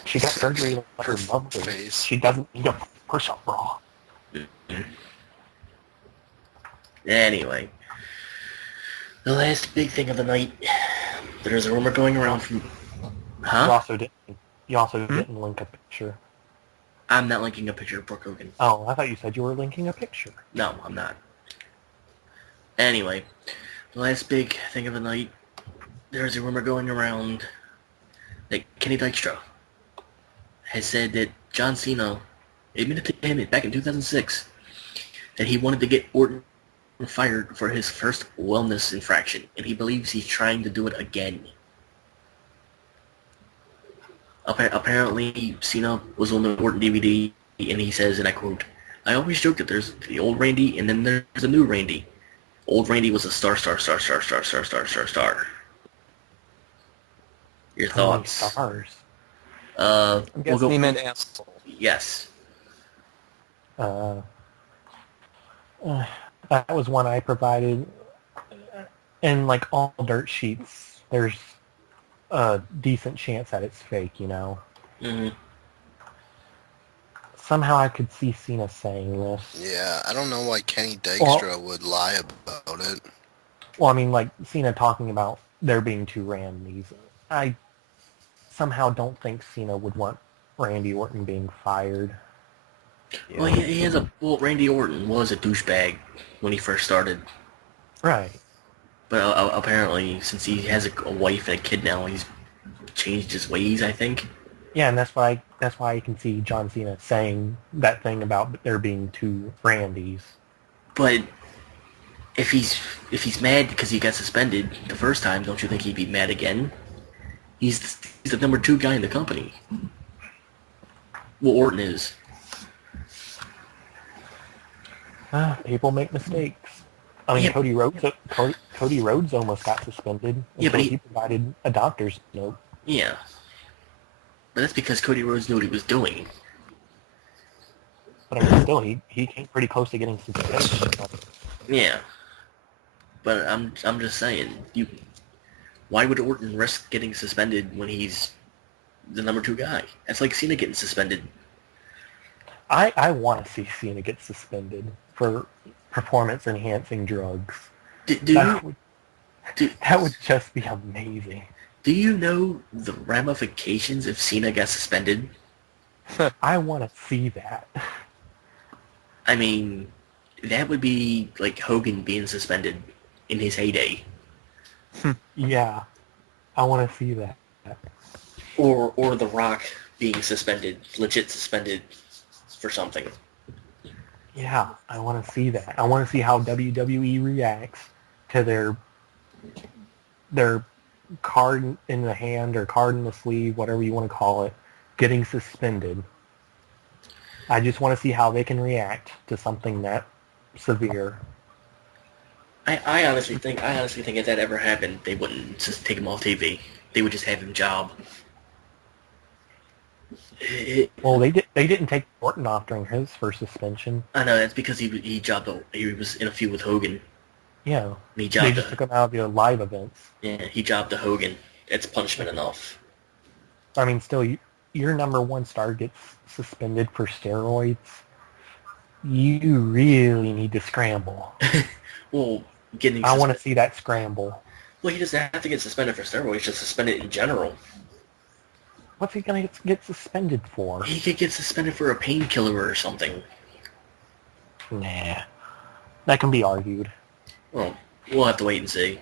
She got surgery like her lovely. face. She doesn't need a push-up bra. Anyway, the last big thing of the night. There's a rumor going around from... Huh? You also didn't link a picture. I'm not linking a picture of Brooke Hogan. Oh, I thought you said you were linking a picture. No, I'm not. Anyway, the last big thing of the night. There's a rumor going around that Kenny Dykstra has said that John Cena admitted to him back in 2006 that he wanted to get Orton fired for his first wellness infraction, and he believes he's trying to do it again. Apparently, Cena was on the Orton DVD, and he says, and I quote, "I always joke that there's the old Randy, and then there's a new Randy. Old Randy was a star. Your thoughts?" Stars. I'm guessing he meant asshole. Yes. That was one I provided. And like all dirt sheets, there's a decent chance that it's fake, you know? Mm-hmm. Somehow I could see Cena saying this. Yeah, I don't know why Kenny Dykstra would lie about it. Well, I mean, like Cena talking about there being two Randys. I somehow don't think Cena would want Randy Orton being fired. Yeah. Well, Randy Orton was a douchebag when he first started. Right. But apparently, since he has a wife and a kid now, he's changed his ways, I think. Yeah, and that's why I can see John Cena saying that thing about there being two Randys. But if he's mad because he got suspended the first time, don't you think he'd be mad again? He's the number 2 guy in the company. Well, Orton is. People make mistakes. I mean, Yeah. Cody Rhodes almost got suspended Yeah, but until he provided a doctor's note. Yeah. But that's because Cody Rhodes knew what he was doing. But I mean, still, he came pretty close to getting suspended. Yeah. But I'm just saying, why would Orton risk getting suspended when he's the number 2 guy? That's like Cena getting suspended. I want to see Cena get suspended for performance-enhancing drugs. That would just be amazing. Do you know the ramifications if Cena got suspended? I want to see that. I mean, that would be like Hogan being suspended in his heyday. Yeah, I want to see that. Or The Rock being suspended, legit suspended for something. Yeah, I want to see that. I want to see how WWE reacts to their card in the hand or card in the sleeve, whatever you want to call it, getting suspended. I just want to see how they can react to something that severe. I honestly think if that ever happened, they wouldn't just take him off TV. They would just have him job. Well, they didn't take Orton off during his first suspension. I know that's because he was in a feud with Hogan. Yeah, And he they jobbed just took him out of the live events. Yeah, he jobbed to Hogan. It's punishment enough. I mean, still, your number one star gets suspended for steroids. You really need to scramble. Well, I want to see that scramble. Well, he doesn't have to get suspended for steroids. Just suspended in general. What's he gonna get suspended for? He could get suspended for a painkiller or something. Nah, that can be argued. Well, we'll have to wait and see.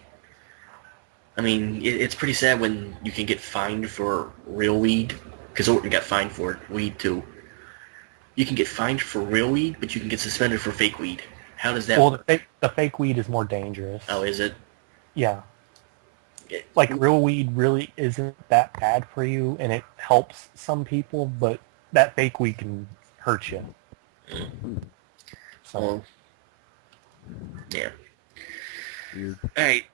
I mean, it's pretty sad when you can get fined for real weed, because Orton got fined for weed too. You can get fined for real weed, but you can get suspended for fake weed. How does that work? The fake weed is more dangerous. Oh, is it? Yeah. Like, real weed really isn't that bad for you, and it helps some people, but that fake weed can hurt you. So, Well, yeah. Weird. Alright.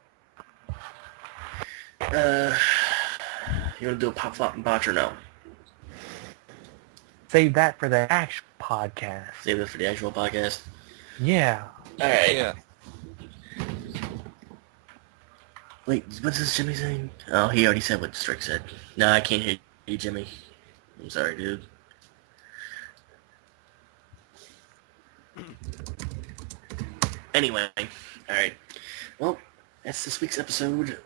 You want to do a pop, flop, and botch or no? save that for the actual podcast. Save that for the actual podcast? Yeah. Alright. Yeah. Wait, what's this Jimmy saying? Oh, he already said what Strick said. No, I can't hear you, Jimmy. I'm sorry, dude. Anyway, alright. Well, that's this week's episode.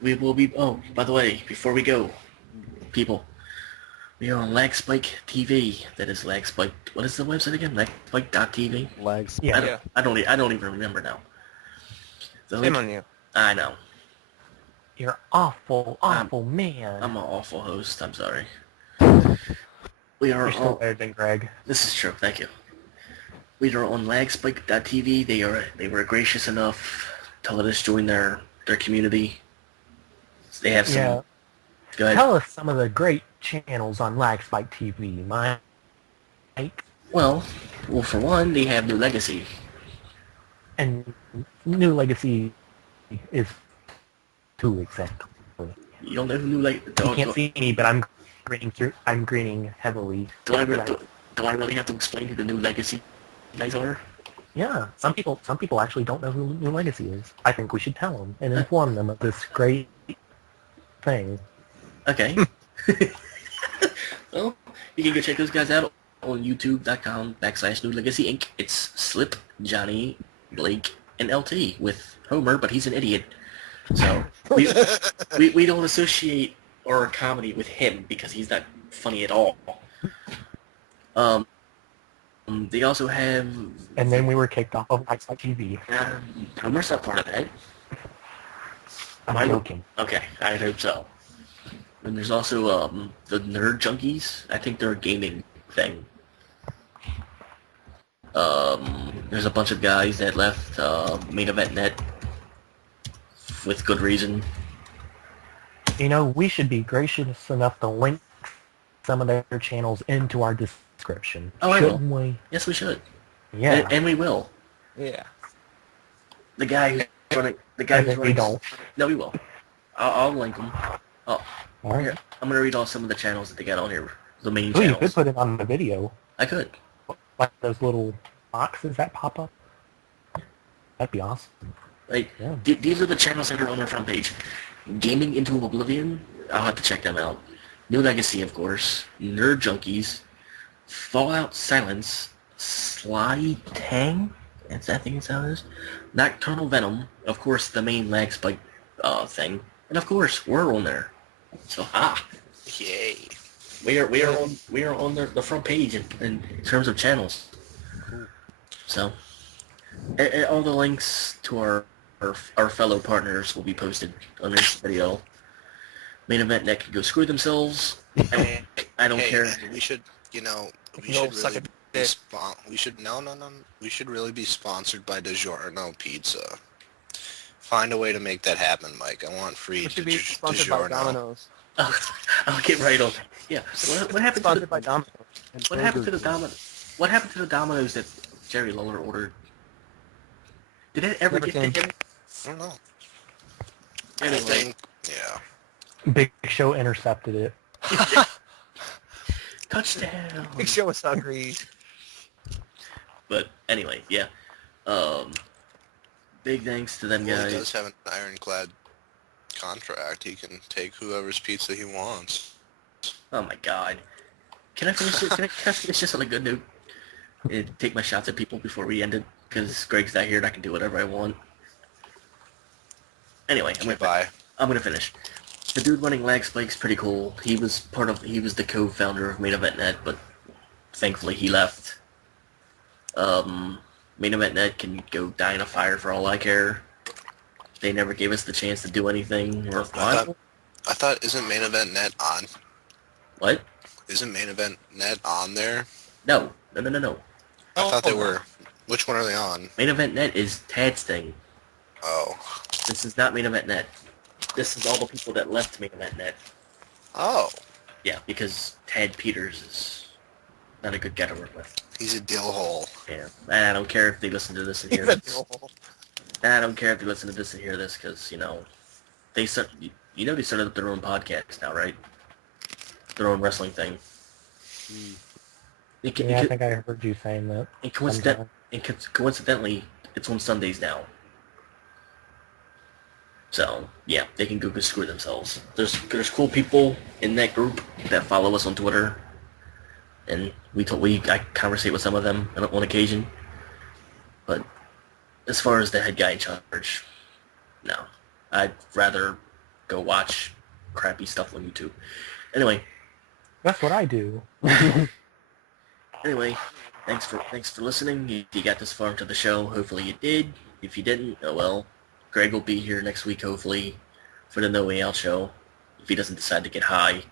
We will be... Oh, by the way, before we go, people, we are on LagSpike TV. That is LagSpike... What is the website again? LagSpike.tv? Lags. Yeah. I don't even remember now. The Shame link- on you. I know. You're awful man. I'm an awful host. I'm sorry. We are You're still all... better than Greg. This is true. Thank you. We are on LagSpike.tv. They were gracious enough to let us join their community. They have some... Yeah. Go ahead. Tell us some of the great channels on LagSpike TV, Mike. Well, for one, they have New Legacy. And New Legacy is 2 exactly. You don't know who New Legacy... You can't see me, but I'm greening heavily. Do I really have to explain who the New Legacy guys are? Yeah, some people actually don't know who New Legacy is. I think we should tell them and inform them of this great thing. Okay. Well, you can go check those guys out on youtube.com/New Legacy Inc. It's Slip, Johnny, Blake, and LT with Homer, but he's an idiot. So we don't associate our comedy with him because he's not funny at all. They also have... And then we were kicked off of LagSpike TV. Homer's not part of that. I'm joking. Okay, I hope so. And there's also the Nerd Junkies. I think they're a gaming thing. There's a bunch of guys that left Main Event Net with good reason. You know, we should be gracious enough to link some of their channels into our description. Oh, I will. Shouldn't we? Yes, we should. Yeah. And we will. Yeah. The guy who's running... The guy And who's then we running... don't. No, we will. I'll link them. Oh, All right. here. I'm going to read all some of the channels that they got on here. The main Oh, you channels. could put it on the video. I could. Like those little boxes that pop up. That'd be awesome. Like, Yeah. these are the channels that are on their front page. Gaming into Oblivion. I'll have to check them out. New Legacy, of course. Nerd Junkies. Fallout Silence. Sly Tang. I think that's how it is. Nocturnal Venom. Of course, the main LagSpike thing. And of course, we're on there. So, Yay. we are on the front page in terms of channels. So, all the links to our fellow partners will be posted on this video. Main Event Net can go screw themselves. I don't care. We should, we You know, should suck really a be it. we should no. We should really be sponsored by DiGiorno Pizza. Find a way to make that happen, Mike. I want free We should be sponsored by DiGiorno. Domino's. I'll get right on. Yeah. What happened to Sponsored by the Domino's. And what happened to Burger the King. What happened to the Domino's that Jerry Lawler ordered? Did it ever Never get came. to him? I don't know. I Anyway, think, yeah. Big Show intercepted it. touchdown. Big Show was hungry. But anyway, yeah. Big thanks to them Well, guys. he does have an ironclad contract. He can take whoever's pizza he wants. Oh my god. Can I finish it? Can I finish this on a good note? And take my shots at people before we end it? Because Greg's not here and I can do whatever I want. Anyway, Bye. I'm gonna finish. The dude running LagSpike's pretty cool. He was the co-founder of Main Event Net, but thankfully he left. Main Event Net can go die in a fire for all I care. They never gave us the chance to do anything or I thought isn't Main Event Net on? what? Isn't Main Event Net on there? No. I thought they were. Which one are they on? Main Event Net is Tad's thing. Oh. This is not Main Event Net. This is all the people that left Main Event Net. Oh. Yeah, because Tad Peters is not a good guy to work with. He's a dill hole. Yeah, and I don't care if they listen to this and hear this. And I don't care if they listen to this and hear this, because, they started up their own podcast now, right? Their own wrestling thing. It can- Yeah, it I can- think I heard you saying that. and sometime. coincidentally, it's on Sundays now. So, yeah, they can go screw themselves. There's cool people in that group that follow us on Twitter, and I conversate with some of them on occasion. But as far as the head guy in charge, no. I'd rather go watch crappy stuff on YouTube. Anyway, That's what I do. Anyway, thanks for listening. If you got this far into the show, hopefully you did. If you didn't, oh well. Greg will be here next week, hopefully, for the No Way Out show. If he doesn't decide to get high.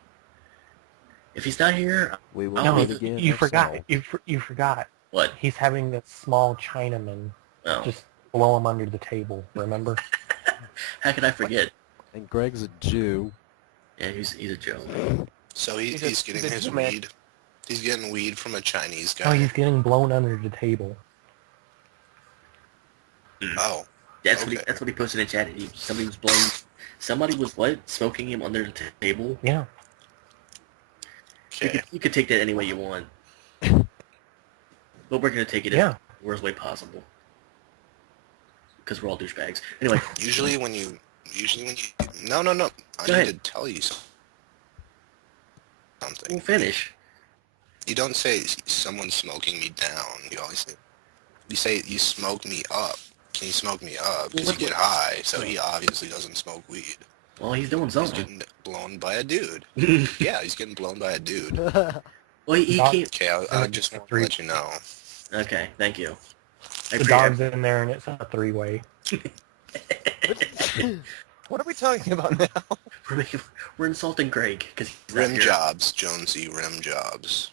If he's not here, We will I'll No, meet be- again you next forgot. Sunday. You forgot. what? He's having that small Chinaman Oh, just blow him under the table. Remember? how could I forget? And Greg's a Jew. Yeah, he's a joke. So He's he's a getting his man. weed. He's getting weed from a Chinese Oh, guy. he's getting blown under the table. Oh. That's Okay. that's what he posted in chat. Somebody was what? Smoking him under the table? Yeah. You Okay. could take that any way you want. But we're going to take it in Yeah. the worst way possible. Because we're all douchebags. Anyway, Usually when you no. I Go need ahead. to tell you something. we'll finish. You don't say someone's smoking me down. You always say you smoke me up. Can you smoke me up? Because you get high, so he obviously doesn't smoke weed. Well, he's doing He's something. getting blown by a dude. Yeah, he's getting blown by a dude. Well, he Dog- can't... Okay, I just want to let you know. Okay, thank you. I The dog's in there and it's a three-way. What are we talking about now? We're insulting Greg because he's not Rim here. jobs, Jonesy, rim jobs.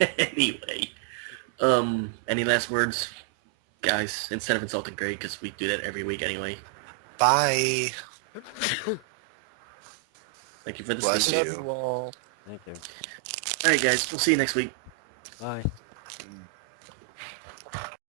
Anyway, any last words, guys? Instead of insulting Greg, because we do that every week anyway. Bye. Thank you for Bless listening. you. Love you all. Thank you. All right, guys. We'll see you next week. Bye.